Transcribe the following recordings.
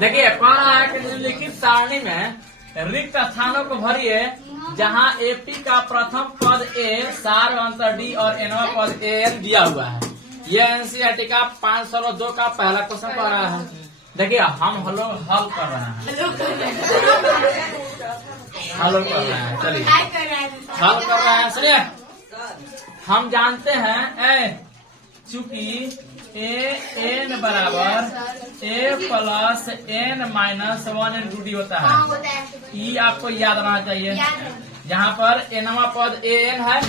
देखिए कह रहा है कि निम्नलिखित सारणी में रिक्त स्थानों को भरिए जहां एपी का प्रथम पद ए, सार अंतर डी और एनवा पद एन दिया हुआ है। ये एनसीईआरटी का 502 का पहला क्वेश्चन कह रहा है। देखिए हम हल कर रहे हैं, हल कर रहे हैं। चलिए हल कर रहे हैं। सुनिए, हम जानते हैं चूंकि ए एन बराबर A plus N minus 1 into D होता है। ई आपको याद रहना चाहिए। यहाँ पर एनवा पद ए एन है,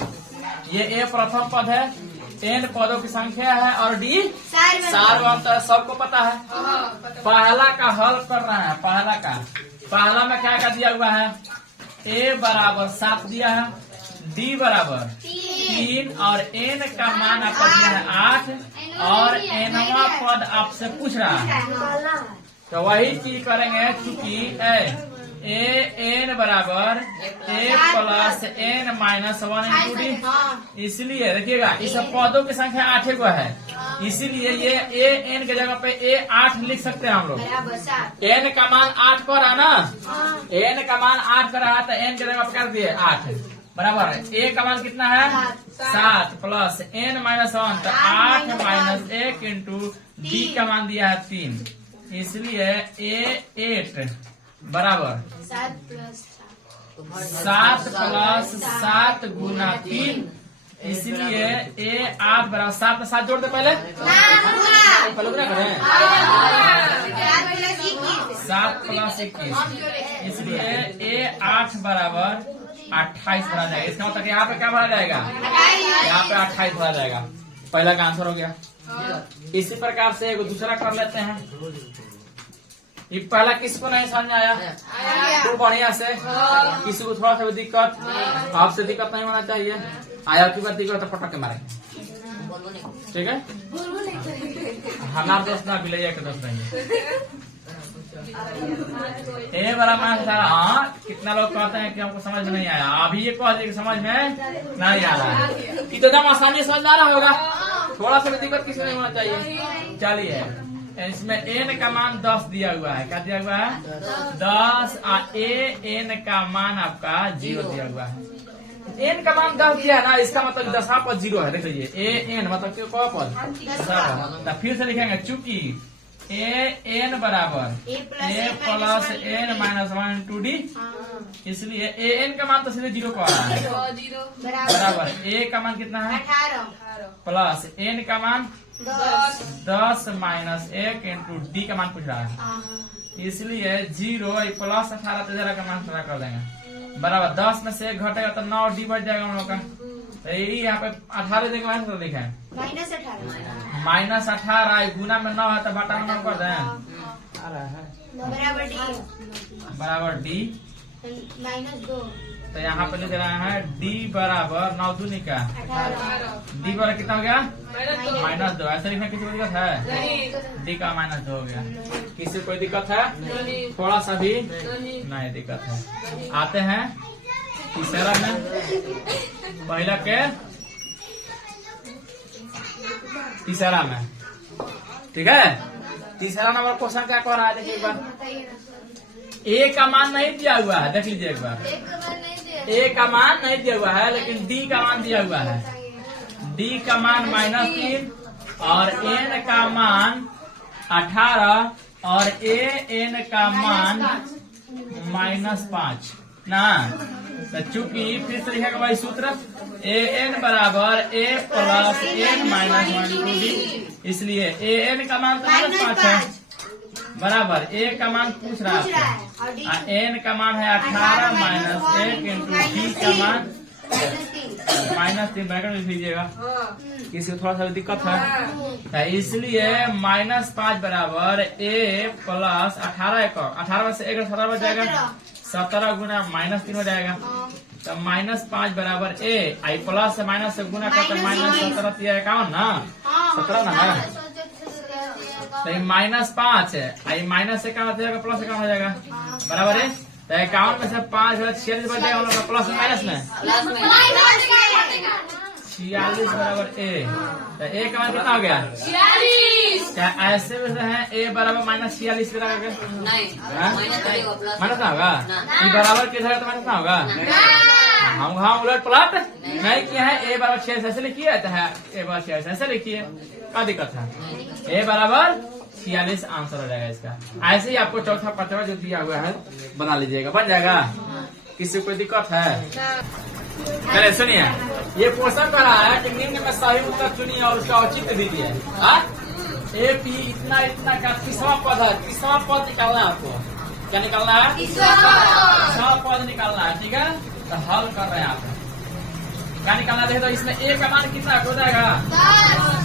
ये ए प्रथम पद है, एन पदों की संख्या है और डी सार्वंतर, सबको पता है। पहला का हल कर रहे हैं। पहला में क्या क्या दिया हुआ है? ए बराबर 7 दिया है, डी बराबर 3 और एन का मान आपका दिया है 8 और एनवा पद आपसे पूछ रहा है। तो वही चीज करेंगे। चूंकि ए एन बराबर A plus N minus 1 into D, इसलिए देखिएगा इस पदों की संख्या 8 को है, इसीलिए ये ए एन के जगह पे ए 8 लिख सकते हैं हम लोग। एन का मान 8 को रहा ना, एन का मान 8 को रहा तो एन के जगह पे कर दिए 8 बराबर है। ए का मान कितना है? 7 प्लस एन माइनस 1 तो 8 माइनस 1 इंटू डी का मान दिया है 3, इसलिए ए 8 बराबर 7 प्लस 7 गुना 3, इसलिए ए 8 बराबर 7 में 7 जोड़ दे पहले गुना करें 7 प्लस 21, इसलिए ए 8 बराबर 28 भरा जाएगा। इसका मतलब यहाँ पे क्या भरा जाएगा? यहाँ पे 28 भरा जाएगा। पहला का आंसर हो गया। इसी प्रकार से एक दूसरा कर लेते हैं। ये पहला किसको नहीं समझ में आया? तो बढ़िया से, किसी को थोड़ा सा भी दिक्कत, आपसे दिक्कत नहीं होना चाहिए। आया की बात दिक्कत तो पटक के मारे, ठीक है? हमारा दोस्त ना बिलैया के दोस्त नहीं। ए वाला मान सारा, हाँ कितना लोग कहते हैं कि हमको समझ में नहीं आया। अभी ये कह दिए समझ में नहीं आ रहा है कि तो एकदम आसानी समझ आ रहा होगा। थोड़ा सा भी दिक्कत किसी नहीं होना चाहिए। चलिए, इसमें एन का मान 10 दिया हुआ है। क्या दिया हुआ है? 10 और ए एन का मान आपका 0 दिया हुआ है। एन का मान 10 दिया है ना, इसका मतलब 10 पद 0 है। देख लीजिए ए एन मतलब क्या पद? तो फिर से लिखेंगे, चूंकि ए एन बराबर A plus N minus 1 into D, इसलिए ए एन का मान तो सीधे 0 को आ रहा है बराबर ए का मान कितना है? 18 प्लस एन का मान 10 माइनस 1 इंटू डी का मान पूछ रहा है, इसलिए 0 प्लस 18 तेरह का मान पूरा कर देंगे बराबर 10 में से 1 घटेगा तो 9 डी बढ़ जाएगा हम लोग का। तो यही यहाँ पे 18 देगा तो देखा है -18 गुना में 9 है तो बटा में 9 कर दें बराबर डी -2। तो यहाँ पे लिख रहे हैं डी बराबर 9 दूनी का डी बराबर कितना हो गया? -2। ऐसे लिखने किसी को दिक्कत है? डी का -2 हो गया। किसी को कोई दिक्कत है? थोड़ा सा भी नहीं दिक्कत है। आते हैं तीसरा में, पहला के तीसरा में, ठीक है? तीसरा नंबर क्वेश्चन क्या कह रहा है? देखिए एक बार, ए का मान नहीं दिया हुआ है, देख लीजिए एक बार। ए का मान नहीं दिया हुआ है लेकिन डी का मान दिया हुआ है। डी का मान -3 और एन का मान 18 और ए एन का मान -5 ना। तो चूंकि फिर से लिखेगा भाई सूत्र, ए एन बराबर A plus N minus 1 into D, इसलिए ए एन का मान तो -5 है बराबर ए का मान पूछ रहा है, एन का मान है 18 माइनस 1 इंटू डी का मान -3 ब्रैकेट लिख लीजिएगा। किसी को थोड़ा सा दिक्कत है, इसलिए -5 बराबर ए प्लस 18 में से 1 17 बच जाएगा, 17 गुना -3 हो जाएगा। तो -5 बराबर ए आई प्लस से माइनस से गुना करते -17 51 ना, 17 ना है। तो -5 है, आई माइनस से कम हो जाएगा, प्लस से कम हो जाएगा बराबर है। तो 51 में से 5 46 बच जाएगा हम लोग प्लस में माइनस में 46 बराबर ए। तो ए का मान कितना हो गया? 46। क्या ऐसे वैसे है ए बराबर -46 लगा के माइनस ना होगा ई बराबर किधर है तो माइनस ना होगा हम उलट पलट नहीं किया है। ए बराबर 6 ऐसे लिखिए है ए बराबर 6 ऐसे लिखिए, क्या दिक्कत है। ए बराबर 46 आंसर हो जाएगा इसका। ऐसे ही आपको चौथा पांचवा जो दिया हुआ है बना लीजिएगा, बन जाएगा। किसी को कोई दिक्कत है? चलिए सुनिए, ये क्वेश्चन कर रहा है कि निम्न में सही उत्तर चुनिए और उसका औचित्य दीजिए। ए पी इतना इतना का तीसरा पद है, तीसरा पद निकालना है आपको। क्या निकालना है? तीसरा पद निकालना है, ठीक है। तो हल कर रहे हैं आप, क्या निकालना है? तो इसमें ए का मान कितना हो जाएगा?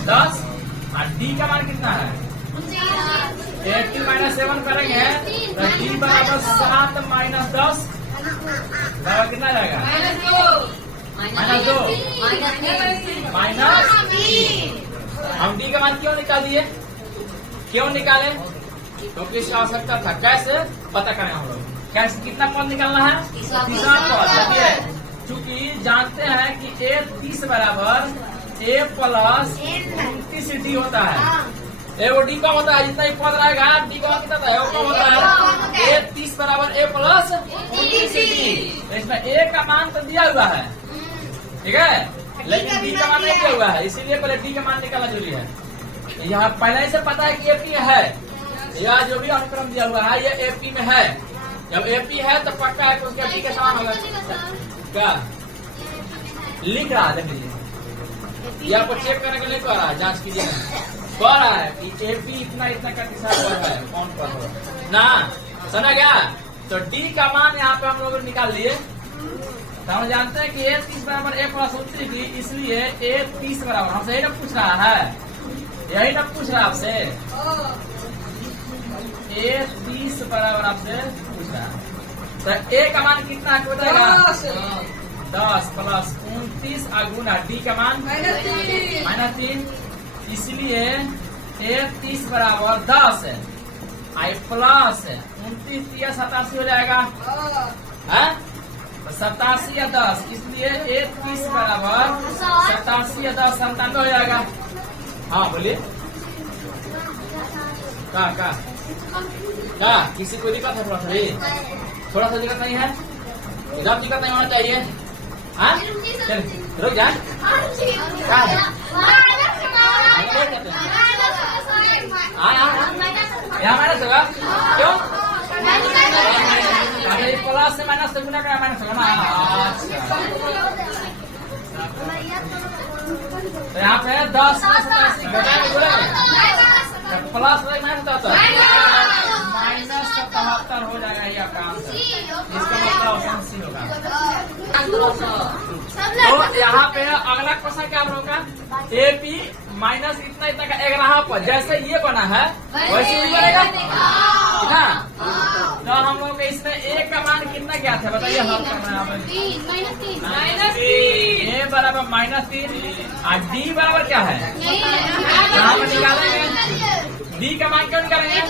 10 और डी का मान कितना है? 18 - 7 करेंगे तो डी बराबर 7 - 10 बराबर कितना जाएगा? -2 -3। हम डी का मान क्यों निकाल दिए? क्यों निकाले? क्योंकि इसकी आवश्यकता था। कैसे पता करें हम लोग? कैसे कितना पद निकालना है? तीसरा पद। चूंकि जानते हैं कि ए 30 बराबर ए प्लस 29 डी होता है। ए वो डी का होता है, जितना ही पद रहेगा डी का कितना है वो कम होता है। ए 30 बराबर ए प्लस 29 डी। इसमें ए का मान तो दिया हुआ है, ठीक है, लेकिन डी का मान नहीं दिया हुआ है, इसीलिए पहले डी का मान निकालना जरूरी है। यहाँ पहले से पता है कि एपी है, यह जो भी अनुक्रम दिया हुआ है ये एपी में है। जब एपी है तो पक्का है कि उसके डी के समान होगा। क्या लिख रहा है? देखिए, ये आपको चेक करने के लिए कह रहा है, जांच कीजिए। कह रहा है कि एपी इतना इतना का तीसरा पद है, कौन पद हो ना, सुना गया? तो डी का मान यहाँ पे हम लोग निकाल लिए। तो हम जानते हैं कि ए 30 बराबर ए प्लस 29 डी, इसलिए ए 30 बराबर हमसे यही ना पूछ रहा है, यही ना पूछ रहा है आपसे। ए 30 बराबर आपसे पूछ रहा है, तो ए का मान कितना हो जाएगा? 10 प्लस 29 गुना डी का मान -3, इसलिए ए 30 बराबर 10 है, आई प्लस 29 × 87 हो जाएगा है 87 या 10, इसलिए ए 30 बराबर 87 या 10 97 हो जाएगा। हाँ बोलिए, क्या किसी को दिक्कत है? थोड़ा सा दिक्कत नहीं है, जब दिक्कत नहीं होना चाहिए। हाँ चलिए रुक जा, क्या है? यहाँ माइनस होगा, क्यों? प्लस से माइनस से गुना का माइनस होगा ना। तो यहाँ पे 10 प्लस -77 हो जाएगा ये आपका आंसर। इसका मतलब ऑप्शन सी होगा। तो यहाँ पे अगला क्वेश्चन क्या होगा? एपी माइनस इतना इतना का 11 पर जैसे ये बना है वैसे ही बनेगा, ठीक है। तो हम लोग इसमें ए का मान कितना क्या था बताइए? हल करना है ए बराबर -3 और डी बराबर क्या है? यहाँ पर निकालेंगे डी का मान, क्यों निकालेंगे?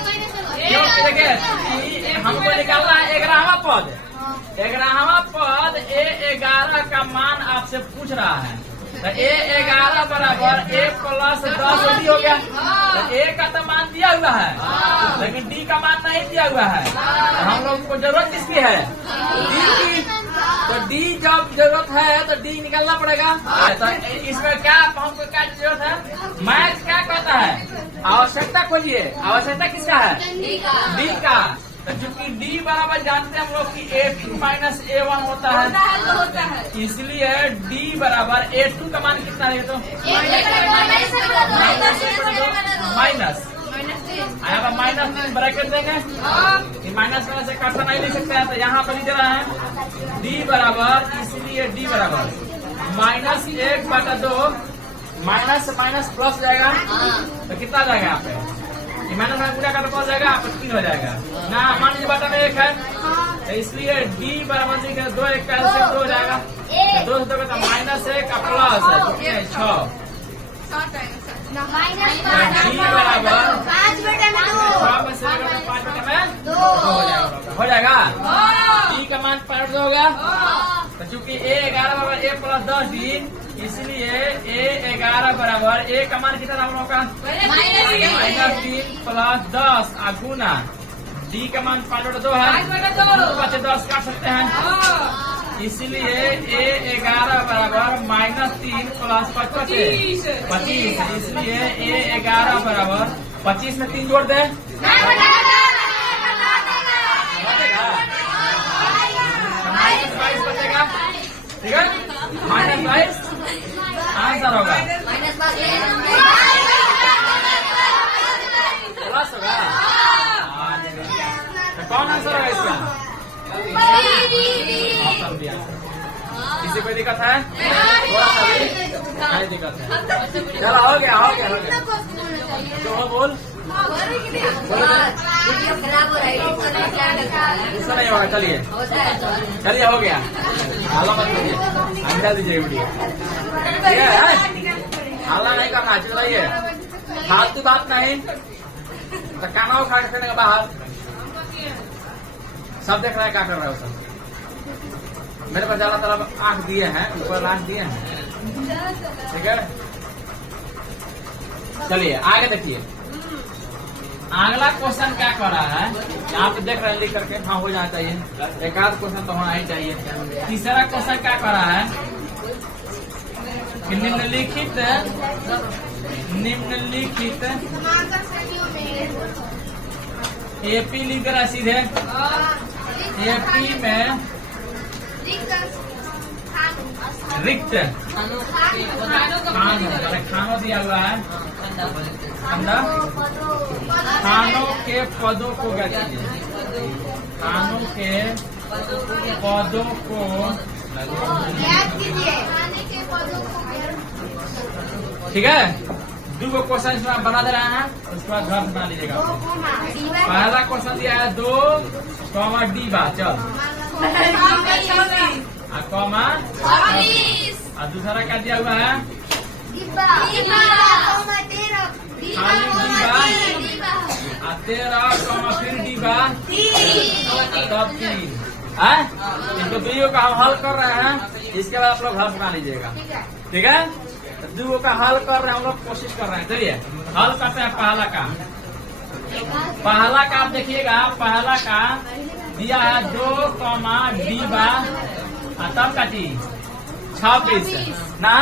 क्यों? देखिए हमको निकालना है 11वां पद। 11वां पद ए 11 का मान आपसे पूछ रहा है। तो ए 11 बराबर ए प्लस 10 डी हो गया। तो ए का तो मान दिया हुआ है, लेकिन डी का मान नहीं दिया हुआ है। तो हम लोग को जरूरत किसकी है? डी की। तो डी जब जरूरत है तो डी निकालना पड़ेगा। तो इसमें क्या हमको क्या जरूरत है? मैथ क्या कहता है? आवश्यकता खोजिए। आवश्यकता किसका है? डी का। तो चूंकि डी बराबर जानते हैं हम लोग कि A2 माइनस A1 होता है, इसलिए डी बराबर A2 का मान कितना है? तो माइनस माइनस ब्रैकेट देंगे, माइनस में से काटना नहीं लिख सकते हैं, तो यहाँ पर लिख रहा है डी बराबर, इसलिए डी बराबर -1/2 माइनस माइनस प्लस जाएगा तो कितना जाएगा यहाँ पे? माइनस में पूरा काट प्लस जाएगा, 3 हो जाएगा ना। मान लीजिए बटा में 1 है, तो इसलिए डी बराबर 2 1 कैंसिल 2 हो जाएगा। 2 से 2 का -1 का प्लस है, कितने 6। डी बराबर 5/2 में से 5/2 हो जाएगा। डी का मान 5 हो गया। तो चूंकि A11 बराबर A प्लस 10D, इसलिए A11 बराबर A का मान कितना हम लोग का -3 प्लस 10 गुना D का मान 5/2 है, 10 काट सकते हैं, इसलिए A11 बराबर -3 प्लस 25, इसलिए A11 बराबर 25 में 3 जोड़ दे, बचेगा, ठीक है, -22 आंसर होगा, प्लस होगा। तो कौन आंसर होगा इसका? किसी कोई दिक्कत है? थोड़ा सा भी नहीं दिक्कत है। चलो हो गया। तो बोल गुस्सा नहीं होगा। चलिए हो गया, हाला मत करिए, अंडा दीजिए वीडियो, ठीक है? हाला नहीं करना, चलाइए, फालतू बात नहीं, तो काना उठा के फेंकने के बाहर, सब देख रहा है क्या कर रहा है वो सब। मेरे पास ज्यादा तरफ आंख दिए हैं, ऊपर आंख दिए हैं, ठीक है? चलिए आगे देखिए, अगला क्वेश्चन क्या कर रहा है, आप देख रहे हैं लिख करके, हाँ हो जाना चाहिए, एक आध क्वेश्चन तो होना ही चाहिए। तीसरा क्वेश्चन क्या कर रहा है कि निम्नलिखित एपी लिख रहा है सीधे, एपी में रिक्त खानों दिया हुआ है, खानों के पदों को क्या कीजिए, खानों के पदों को ठीक है। दो क्वेश्चन इसमें आप बना दे रहे हैं, उसके बाद घर बना लीजिएगा। पहला क्वेश्चन दिया है 2, D बा, चल कॉमा, और दूसरा क्या दिया हुआ है, खाली D बा, 13 फिर D बा, तब 3 है। इनको दुइयों का हम हल कर रहे हैं, इसके बाद आप लोग हल बना लीजिएगा, ठीक है? दो का हल कर रहे हैं, हम लोग कोशिश कर रहे हैं। चलिए हल करते हैं। पहला का आप देखिएगा, पहला का दिया है 2, D बा, तब का चीज 26 ना।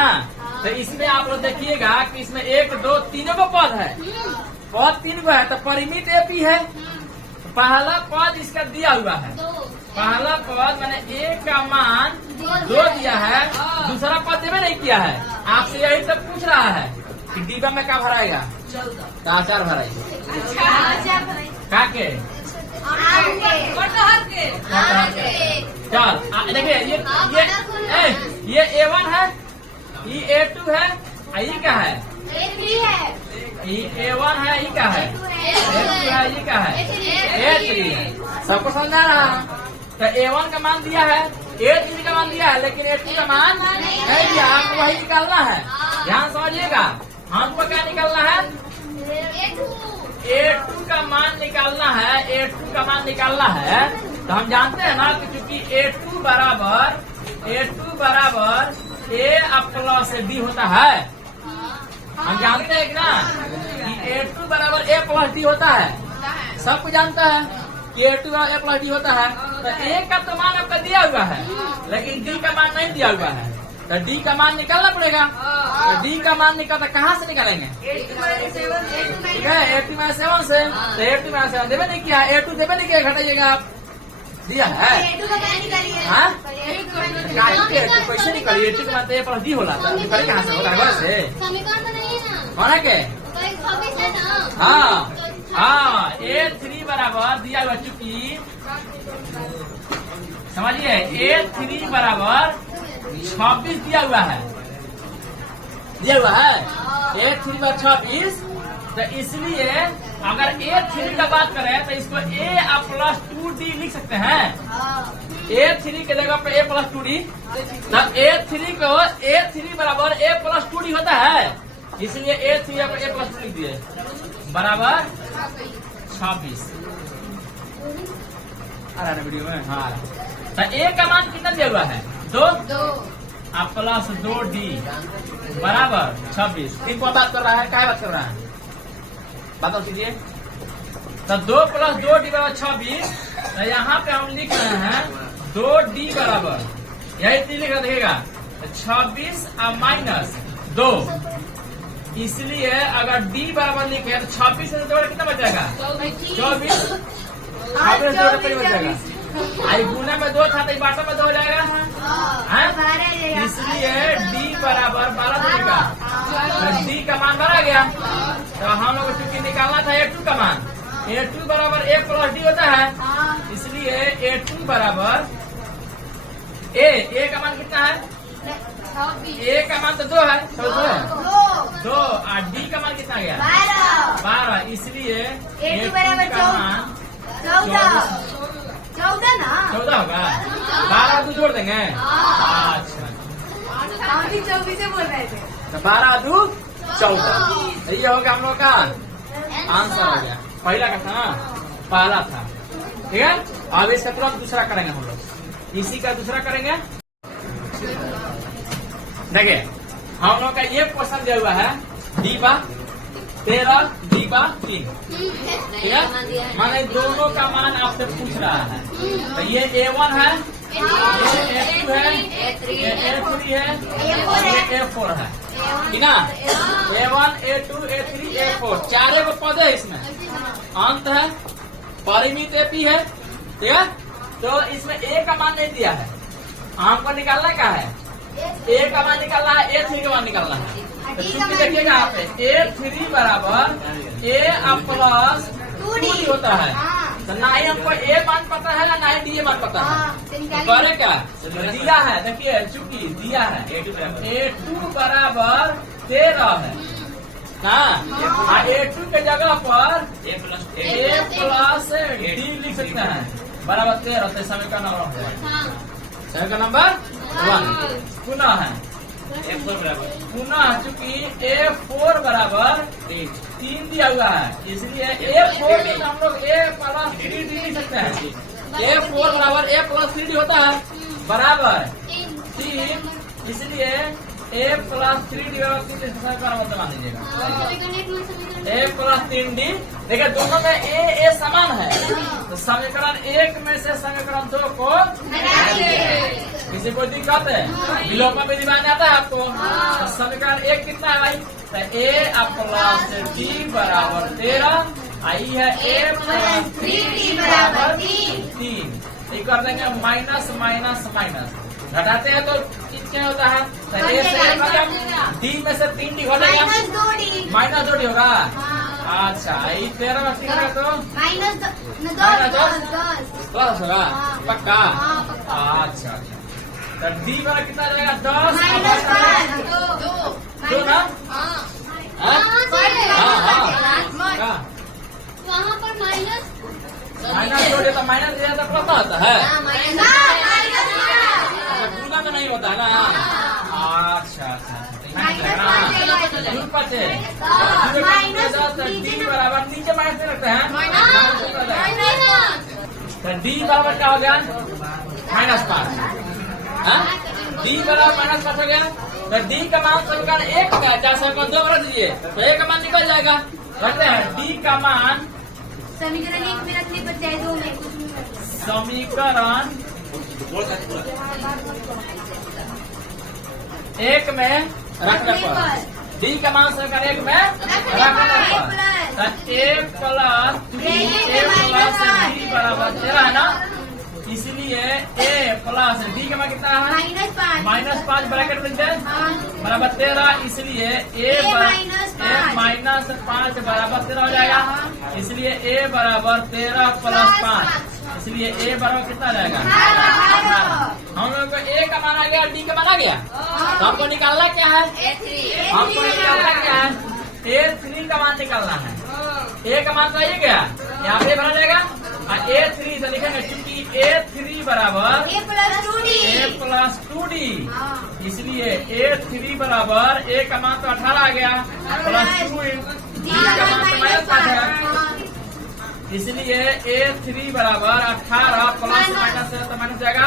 तो इसमें आप लोग देखिएगा कि इसमें 1, 2, 3 को पद है, पद 3 को है, तो परिमित एपी है। पहला पद इसका दिया हुआ है, पहला पद मैंने A का मान 2 दिया है, दूसरा पद देवे नहीं किया है। आपसे यही सब पूछ रहा है कि डिब्बा में क्या भराएगा, तो अचार भराएगा, क्या के चल देखिए, ये A1 है, ये A2 है, ये क्या है, ये A1 है, ये क्या है, A2 है, ये क्या है, A3 है। सबको समझा रहा है। तो A1 का मान दिया है, A3 का मान दिया है, लेकिन A2 का मान नहीं दिया। आपको वही निकालना है, ध्यान समझिएगा। हमको क्या निकालना है, A2 का मान निकालना है, A2 का मान निकालना है। तो हम जानते हैं ना कि चूंकि A2 बराबर A प्लस D होता है, हम जानते हैं कि ना कि A2 बराबर A प्लस D होता है, सबको जानता है कि A2 बराबर A प्लस D होता है। तो A का तो मान आपका दिया हुआ है, लेकिन D का मान नहीं दिया हुआ है, तो D का मान निकालना पड़ेगा। तो D का मान निकालता कहाँ से निकालेंगे, ठीक है, 8-7 से। तो 8-7 देवे नहीं किया, A2 देवे नहीं किया, घटाइएगा आप, दिया है कैसे निकालिए। A2 का मान तो A प्लस D होला, निकाले कहाँ से, होता है घर से, होना के, हाँ A3 बराबर दिया हुआ, चूंकि समझिए A3 बराबर 26 दिया हुआ है, A3 बराबर 26। तो इसलिए अगर A3 का बात करें तो इसको A प्लस 2D लिख सकते हैं। A3 के जगह पे A प्लस 2D, तब A3 बराबर A प्लस 2D होता है, इसलिए A3 A प्लस 2 लिख दिए, बराबर 26। आ रहा है वीडियो में, हाँ। तो A का मान कितना दिया हुआ है, 2 2 प्लस 2D बराबर 26। किन को बात कर रहा है, क्या बात कर रहा है, बताओ कीजिए। तो 2 प्लस 2D बराबर 26। तो यहाँ पे हम लिख रहे हैं 2D बराबर, यही चीज लिख रहा देखिएगा 26 और माइनस 2। इसलिए अगर D बराबर लिखे तो 26 से जोड़ कितना बचेगा, 24। 26 से जोड़ बचेगा, आई गुना में 2 था तो बाटा में 2 हो जाएगा, हैं? इसलिए D बराबर 12 देगा। D का मान 12 आ गया। तो हम लोग चूंकि निकालना था A2 का मान, A2 बराबर A प्लस D होता है, इसलिए A2 बराबर A का मान कितना है, A का मान तो 2 है, 2 और D का मान कितना गया 12। इसलिए A2 बराबर का मान 14 ना 14 होगा। 12 2 जोड़ देंगे। अच्छा, 24 से बोल रहे थे। तो 12 2 14, ये होगा हम लोग का आंसर हो गया। पहला का था ना, पहला था, ठीक है। अब इसका तुरंत दूसरा करेंगे हम लोग, इसी का दूसरा करेंगे। देखिए हम लोग का ये क्वेश्चन दिया हुआ है दीपा 13 दीपा 3, ठीक है। माने दोनों का मान आपसे पूछ रहा है। तो ये A1 है, ये A2 है, ये A3 है, ये A4 है, ठीक ना। A1 A2 A3 A4 चारे को पद है, इसमें अंत है, परिमित AP है, ठीक है। तो इसमें A का मान नहीं दिया है, हमको निकालना क्या है, A का मान निकालना है, A3 का मान निकालना है। तो चूंकि देखिएगा यहाँ पे A3 बराबर A प्लस 2D होता है, तो ना ही हमको A मान पता है ना ही D मान पता है। करे क्या दिया है, देखिए चूंकि दिया है A2 बराबर 13 है ना, A2 के जगह पर A प्लस D लिख सकते हैं बराबर 13। तो समीकरण नंबर हो जाएगा, समीकरण नंबर 1 पुनः है पुनः चूंकि A4 बराबर 3 दिया हुआ है, इसलिए A4 में हम लोग A प्लस 3D लिख सकते हैं। A4 बराबर A प्लस 3D होता है बराबर 3, इसलिए A प्लस 3D बराबर मान लीजिएगा A प्लस 3D। देखिए दोनों में A समान है, तो समीकरण 1 में से समीकरण 2 को किसी को दिक्कत है, विलोपन विधि में आता है आपको। तो समीकरण 1 कितना है भाई, तो A प्लस D बराबर 13, आई है A प्लस 3D बराबर 3। ये कर देंगे माइनस माइनस माइनस, घटाते हैं तो क्या होता है, तो A से D में से 3D घटेगा, माइनस 2D होगा। अच्छा, ये 13 में 3 होगा तो माइनस 10 होगा पक्का। अच्छा, तो D वाला कितना जाएगा 10 2 ना, वहाँ पर माइनस जोड़े तो माइनस दिया तो प्लस होता है, पूरा तो नहीं होता है ना। अच्छा D बराबर नीचे माइनस में रखते हैं, तो D बराबर क्या हो गया -5, D बराबर -5 हो गया। तो D का मान समीकरण 1 का, चाहे समीकरण 2 रख दीजिए तो A का मान निकल जाएगा। रखते हैं D का मान समीकरण 1 में रखने पर चाहे 2 में कुछ नहीं रखना। समीकरण 1 में रखने पर D का मान समीकरण 1 में रखने पर A प्लस D बराबर 13 है ना, इसलिए A प्लस D का मान कितना है -5 ब्रैकेट लिखते हैं बराबर 13, इसलिए A -5 बराबर 13 हो जाएगा। इसलिए A बराबर 13 प्लस 5, इसलिए A बराबर कितना आ जाएगा 18। हम लोग को A का मान आ गया, D का मान आ गया, तो हमको निकालना क्या है, हमको निकालना क्या है, A3 का मान निकालना है। A का मान तो ये गया, यहाँ पे भरा जाएगा, और A3 तो लिखेंगे क्योंकि A3 बराबर A प्लस 2D, इसलिए A3 बराबर A का मान तो 18 आ गया प्लस 2 D का मान तो -5 है, इसलिए A3 बराबर 18 प्लस माइनस है तो माइनस जाएगा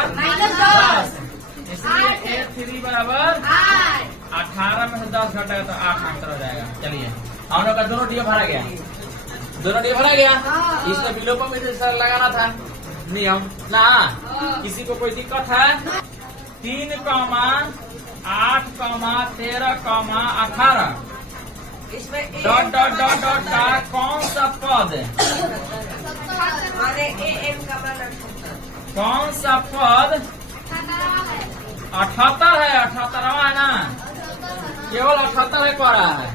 10, इसलिए A3 बराबर 18 में से 10 घटेगा तो 8 आंसर हो जाएगा। चलिए हम लोग का दोनों डी भरा गया, दोनों डी भरा गया। इसमें विलोपन में सर लगाना था नियम ना। किसी को कोई दिक्कत है? 3, 8, 13, 18 डॉट डॉट डॉट डॉट का कौन सा पद है? कौन सा पद 78 है? 78वां है ना, केवल 78 है कह रहा है,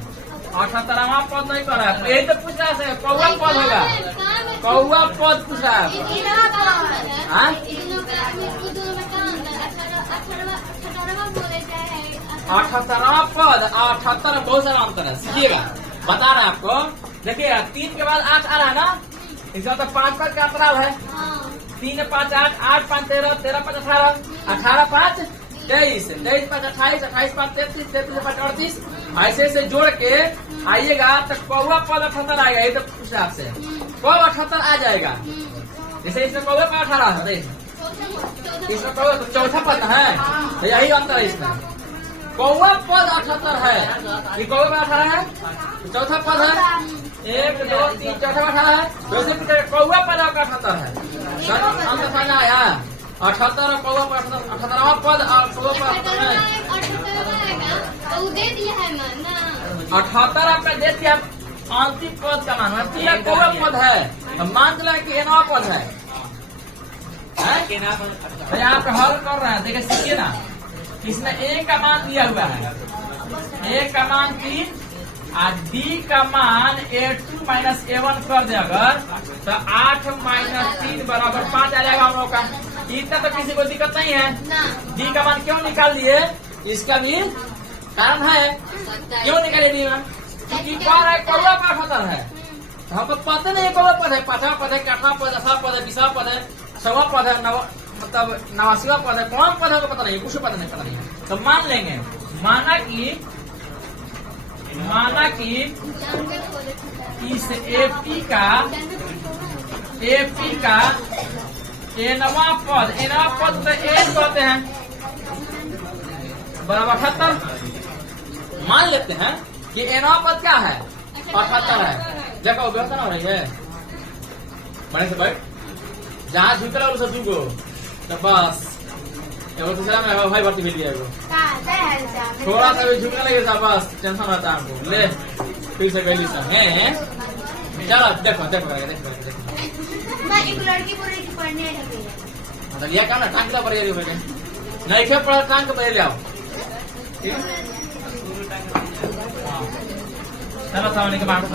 78वां पद नहीं कह रहा है। यही तो पूछ रहा है, कौआ पद होगा, कौआ पद पूछ रहा है। 78वां पद 78 में बहुत सारा अंतर है, सीखिएगा, बता रहे हैं आपको। देखिएगा 3 के बाद 8 आ रहा है ना, इसका तो 5 का अंतराल है। 3, 5, 8, 8, 5, 13, 13, 5, 18, 18, 5, 23, 23, 5, 28, 28, 5, 33, 33, 5, 38, ऐसे ऐसे जोड़ के आइएगा तो कौआ पद 78 आएगा। ये तो पूछ रहा आपसे, कौआ 78 आ जाएगा। जैसे इसमें कौआ का 18 है, इसमें कौआ तो चौथा पद है, तो यही अंतर है इसमें। कौआ पद 78 है, ये कौआ का 18 है, चौथा पद है। 1, 2, 3, चौथा 18 है, वैसे कौआ पद का 78 है। अंतर समझ आया? 78 कौआ पद 78वां पद और कौआ पद 78 आपका दे दिया। अंतिम पद का मान कौआ पद है, तो मान चला कि एनवा पद है। यहाँ पे हल कर रहे हैं, देखिए सीखिए ना। इसमें A का मान दिया हुआ है, A का मान 3 और D का मान A2 माइनस A1 कर दे अगर, तो 8 माइनस 3 बराबर 5 आ जाएगा हम लोग का। इतना तो किसी को दिक्कत नहीं है। D का मान क्यों निकाल दिए, इसका भी कारण है। क्यों निकाले दी में? क्योंकि कौन है, कौआ का 78 है, हमको पता नहीं कौआ पद है, 5वां पद है, 8वां पद है, 10वां पद है, 20वां पद है, 100वां पद है, मतलब 89वां पद है, कौन पद है पता नहीं, कुछ पता नहीं, पता नहीं। तो मान लेंगे, माना कि इस AP का nवां पद तो n कहते हैं बराबर 78। मान लेते हैं कि nवां पद क्या है, 78 है। जगह व्यवस्था हो रही है, बड़े से बैठ, जहाँ झुक रहा सब झुको, तो बस दूसरा में भाई भर्ती मिल गया। थोड़ा सा भी झुकने लगे था, बस टेंशन रहता है हमको। ले फिर से गली सा है, चलो देखो देखो देखो एक लड़की बोल रही थी पढ़ने मतलब यह काम ना टांग पर नहीं खे पढ़ा, टांग के पहले आओ। चलो सामने के बाहर से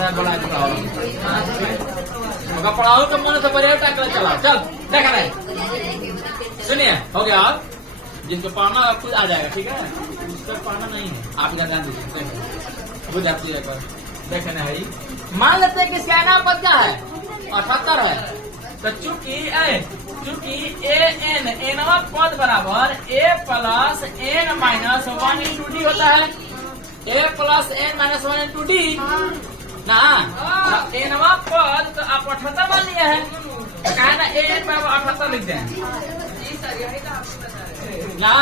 बोला पढ़ाओ तो मन से पढ़े, टांग चलाओ। चल देखा नहीं, सुनिए हो गया। जिनको पढ़ना खुद आ जाएगा, ठीक है, उसको पढ़ना नहीं है, आप इधर ध्यान दीजिए, बुझ जाती है। देखे ना है, मान लेते हैं कि इसका nवां पद क्या है, 78 है। तो चूंकि nवां पद बराबर A plus n minus 1 into D होता है, A plus n minus 1 into D ना। nवां पद तो आप 78 मान लिया है, तो कहा ना n बराबर 78 लिख दें ना।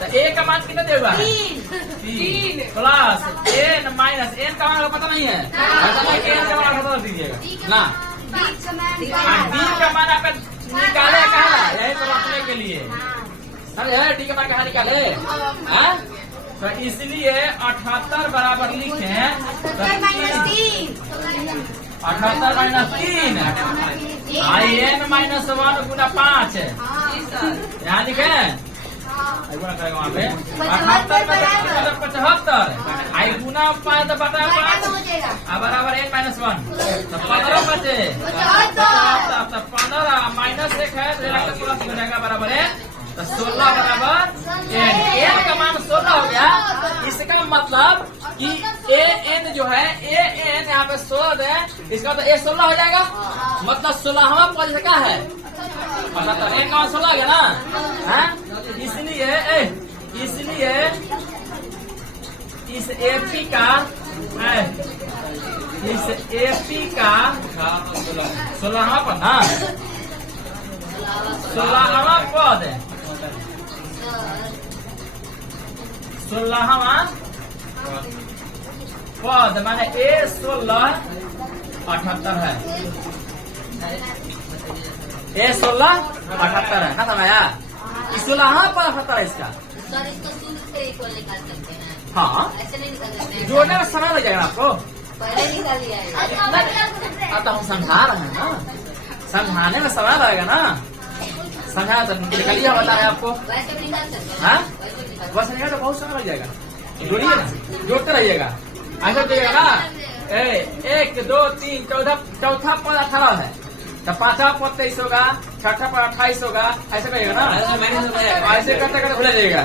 तो A का मान कितना दे हुआ है, 3 प्लस n माइनस n का मान पता नहीं है, n का मान 78 दीजिएगा ना। D का मान आप निकाले कहा, यही तो रखने के लिए समझे। D का मान कहाँ निकाले, तो इसलिए 78 बराबर लिखे 78 माइनस 3 n माइनस 1 गुना 5 है, यहाँ लिखे वहाँ पे 78 75 आई गुना 5 तो बता 5 बराबर n माइनस 1 तो 15 बचे, 15 माइनस 1 है तो प्लस हो जाएगा बराबर n, तो 16 बराबर n का मान 16 हो गया। इसका मतलब कि an जो है an यहाँ पे 16 है, इसका तो a 16 हो जाएगा, मतलब 16वां पद क्या है, n का मान 16 गया ना है। इसलिए इस AP का 16वां पद ना, 16वां पद 16वां पद माने A16 78 है। A16 78 है। समझ आया? 16वां पद 78 है इसका। सर इसको शुरू से इक्वल निकाल सकते हैं। हाँ, ऐसे नहीं निकाल सकते हैं। जोड़ने में समय लग जाएगा आपको। पहले निकाल लिया है। अब तो हम समझा रहे हैं ना, समझाने में समय लगेगा ना। समझा तो निकलिए, हम बता रहे हैं आपको। वैसे भी निकाल सकते हैं। हाँ? वैसे भी निकाल बस नहीं तो बहुत समय लग जाएगा। जोड़िए ना, जोड़ते रहिएगा। ऐसा जोड़िएगा ना, 1 2 3 चौथा पद 18 है, तो 5वां पद 23 होगा, 6ठा पद 28 होगा। ऐसे करिएगा ना, ऐसे करते करते भूल जाइएगा,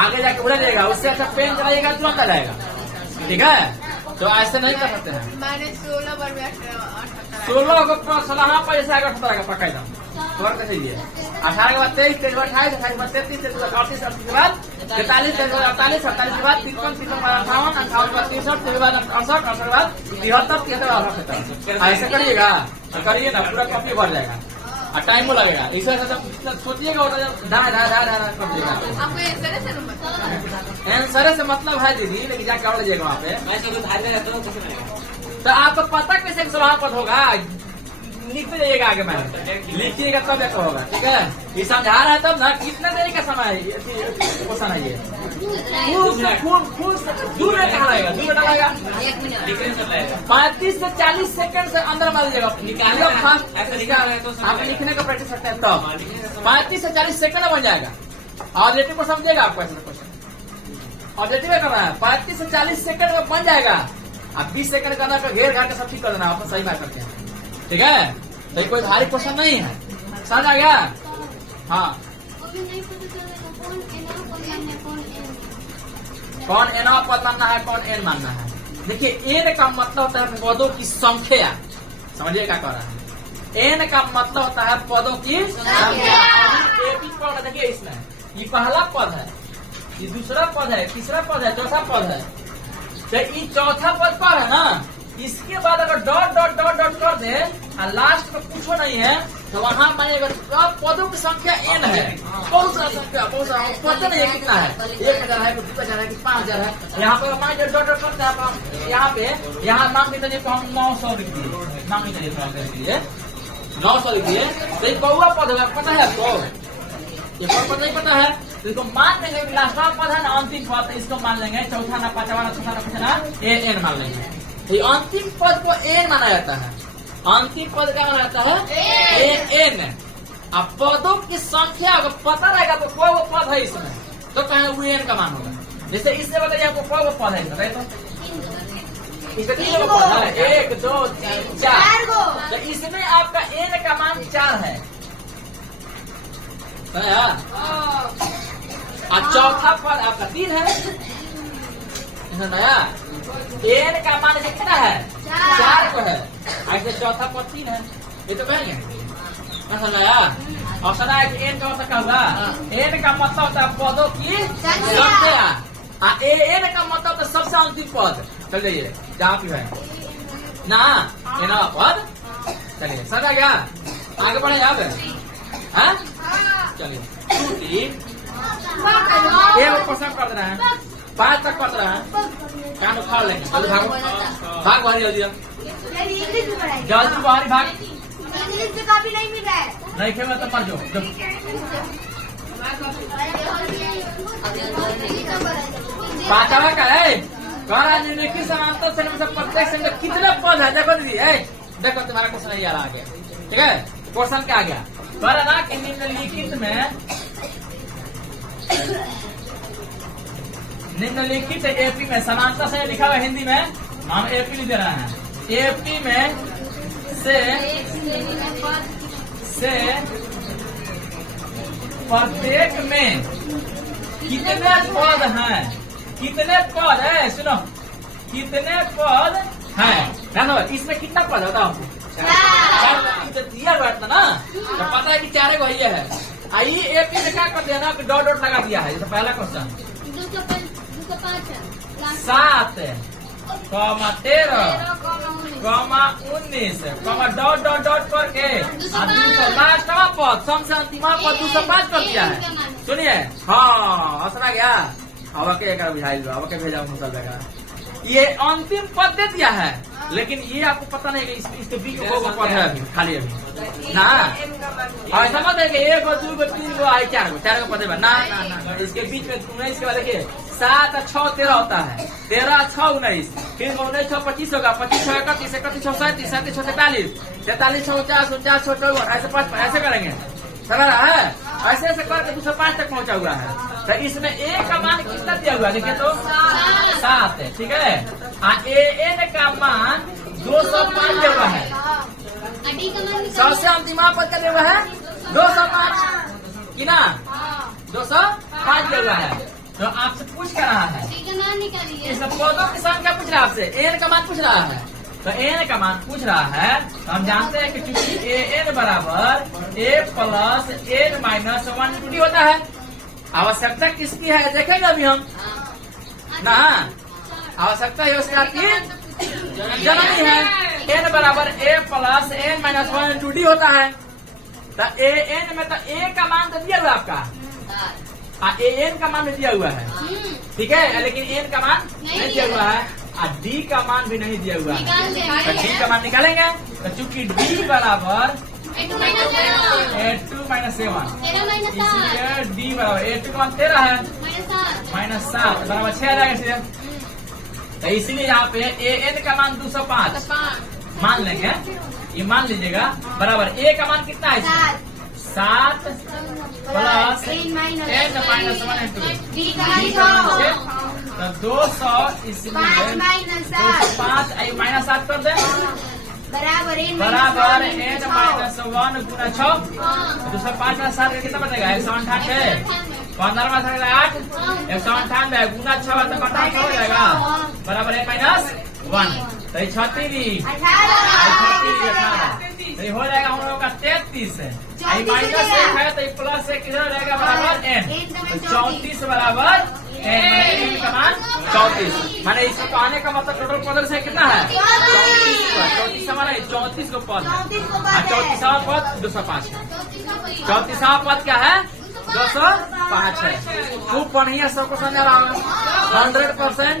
आगे जाके भूल जाइएगा। उससे अच्छा पेन चलाइएगा, तुरंत आ जाएगा। ठीक है, तो ऐसे नहीं कर सकते हैं। मैंने 16 बार 16 को 16 पर जैसे आगे 18 का पक्का एकदम और कैसे ये 18 के बाद 23, 23 के बाद 28, 28 के बाद 33, 33 के बाद 38, 38 के बाद 43, 43 के बाद 48, 48 के बाद 53, 53 के बाद 58, 58 के बाद 63, 63 के बाद 68, 68 के बाद 73, 73 ऐसे करिएगा तो करिए ना, पूरा कॉपी भर जाएगा और टाइम लगेगा। इसे सोचिएगा कर दीजिएगा। आंसर से मतलब है दीदी, लेकिन जाके और लीजिएगा वहाँ पे। तो आपको पता कैसे सभापति होगा? लिखते जाइएगा आगे, मैम लिखिएगा तब एक होगा। ठीक है, ये समझा रहा है तब ना। कितना देरी का समय है क्वेश्चन है ये? दूर में कहा रहेगा, दूर में डालेगा 1 मिनट। 35 से 40 सेकंड से अंदर मार लीजिएगा। आप लिखने का प्रैक्टिस करते हैं तब 35 से 40 सेकंड में बन जाएगा। ऑब्जेक्टिव को समझिएगा आपको, ऐसा क्वेश्चन ऑब्जेक्टिव में करना है। 35 से 40 सेकंड में बन जाएगा। आप 20 सेकंड के अंदर घेर घाट के सब ठीक कर देना, आप सही बात करते हैं। ठीक है, तो कोई भारी क्वेश्चन नहीं है। समझ आ गया? हाँ, कौन एन पद मानना है, कौन एन मानना है? देखिए, एन का मतलब होता है पदों की संख्या। समझिए क्या कह रहा है? एन का मतलब होता है पदों की संख्या। एक ही पद देखिए, इसमें ये पहला पद है, ये दूसरा पद है, तीसरा पद है, चौथा पद है। तो ये चौथा पद पर है ना, इसके बाद अगर डॉट डॉट डॉट डॉट कर दे और लास्ट में कुछ नहीं है, तो वहां मानिएगा पदों की संख्या एन है। बहुत सारा संख्या, बहुत सारा, पता नहीं है कितना है, 1000 है, 2000 है, 5000 है। यहाँ पे मान डॉट डॉट करते हैं, यहाँ पे यहाँ मांग लीजिए तो हम 900 लिख दिए, मांग लीजिए 900 लिख दिए। तो ये कौआ पद होगा, पता है आपको? ये पद नहीं पता है तो इसको मान लेंगे। लास्टवा पद है ना, अंतिम पद, इसको मान लेंगे। चौथा ना, पांचवा ना, छठा ना, पांचवा एन मान लेंगे। ये अंतिम पद को एन माना जाता है। अंतिम पद क्या माना जाता है? एन। अब पदों की संख्या अगर पता रहेगा तो कोई वो पद है इसमें, तो कहें वो एन का मान होगा। जैसे इससे बताइए आपको कोई वो पद है इसमें, तो इसमें 3 पद है, 1 2 3 4। तो इसमें आपका एन का मान 4 है। और चौथा पद आपका 3 है। नया एन का मान कितना है? 4 को है। ऐसे चौथा पद 3 है, ये तो कहेंगे नया ऑप्शन है कि एन का मतलब क्या होगा? एन का मतलब होता है पदों की संख्या। एन का मतलब होता है सबसे अंतिम पद। चलिए जहाँ भी है ना एन पद। चलिए समझा गया? आगे बढ़े अब। चलिए एक क्वेश्चन कर देना है, 5 तक कर देना है। काम उखाड़ लेंगे, जल्दी भागो, भाग बाहरी जल्दी, जल्दी बाहरी भाग। इंग्लिश से कॉपी नहीं मिल रहा है। नहीं खेल तो पढ़ जाओ। पांचवा का है निम्नलिखित समांतर से प्रत्येक संख्या कितने पद है? देखो दीदी, देखो तुम्हारा क्वेश्चन नहीं आ रहा आगे। ठीक है, क्वेश्चन क्या आ गया? कह ना कि निम्नलिखित एपी में समांतर से लिखा हुआ हिंदी में, हम एपी लिख दे रहे हैं। एपी में से प्रत्येक में कितने पद हैं? कितने पद है? सुनो, कितने पद हैं? इसमें कितना पद होता है? 4 दिया बैठना ना, तो पता है कि 4 को ये है। आई एपी में क्या कर दिया ना, डॉट डॉट लगा दिया है। जैसे पहला क्वेश्चन 7, 13, 19, डॉट डॉट डॉट करके लास्टवा पद सबसे अंतिमा पद 205 कर दिया है। सुनिए, हाँ असरा गया। हवा के एक बुझाई दो, हवा के भेजा मुसल लगा। ये अंतिम पद दे दिया है, लेकिन ये आपको पता नहीं कि इसके बीच में होगा पद है अभी खाली अभी ना। और समझ है कि 1 2 3 4 पद है ना ना ना। इसके बीच में 19 के बाद देखिए 7 और 6 13 होता है, 13 6 19, फिर 19 6 25 होगा, 25 6 31 31 6 37 37 6 43 43 6 49 49 6 54 ऐसे 5 ऐसे करेंगे, समझ रहा है? ऐसे ऐसे करके 205 तक पहुंचा हुआ है। तो इसमें ए का मान कितना दिया हुआ है देखिए तो 7 है, ठीक है। एन का मान 205 दिया हुआ है, सबसे अंतिम पद का दिया हुआ है 205 की ना, 205 दिया हुआ है। तो आपसे पूछ कर रहा है इस पदों की संख्या पूछ रहा है आपसे, एन का मान पूछ रहा है। तो एन का मान पूछ रहा है, तो हम जानते हैं कि चूंकि एन बराबर ए प्लस एन माइनस 1 होता है। आवश्यकता किसकी है देखेंगे अभी हम ना। आवश्यकता है उसका की जननी है, एन बराबर ए प्लस एन माइनस 1 होता है। तो ए एन में तो ए का मान तो दिया हुआ आपका, ए एन का मान दिया हुआ है, ठीक है, लेकिन एन का मान नहीं दिया हुआ है और डी का मान भी नहीं दिया हुआ है। तो डी का मान निकालेंगे, तो चूंकि डी बराबर A2 माइनस 7, इसलिए डी बराबर A2 का मान 13 है -7 बराबर 6 आ जाएगा सीधे। तो इसलिए यहाँ पे एन का मान 205 मान लेंगे, ये मान लीजिएगा, बराबर ए का मान कितना है 7 प्लस एन माइनस 1 तो 200, इसलिए 205 माइनस 7 कर दे बराबर एन माइनस 1 गुना 6, 205 में 7 कितना बचेगा 198, 15 में 8 198 गुना 6 तो 18 हो जाएगा बराबर एन माइनस 1। तो 36 तो ये हो जाएगा हम लोगों का 33 है, माइनस 1 है तो प्लस 1 किधर रहेगा बराबर एन, तो 34 बराबर एन का मान 34। माने इसको पाने का मतलब टोटल पद से कितना है 34 हमारा 34 को पद है, 34वां पद 205 है, 34वां पद क्या है 205 है। खूब बढ़िया सब को समझ रहा हूँ 100%।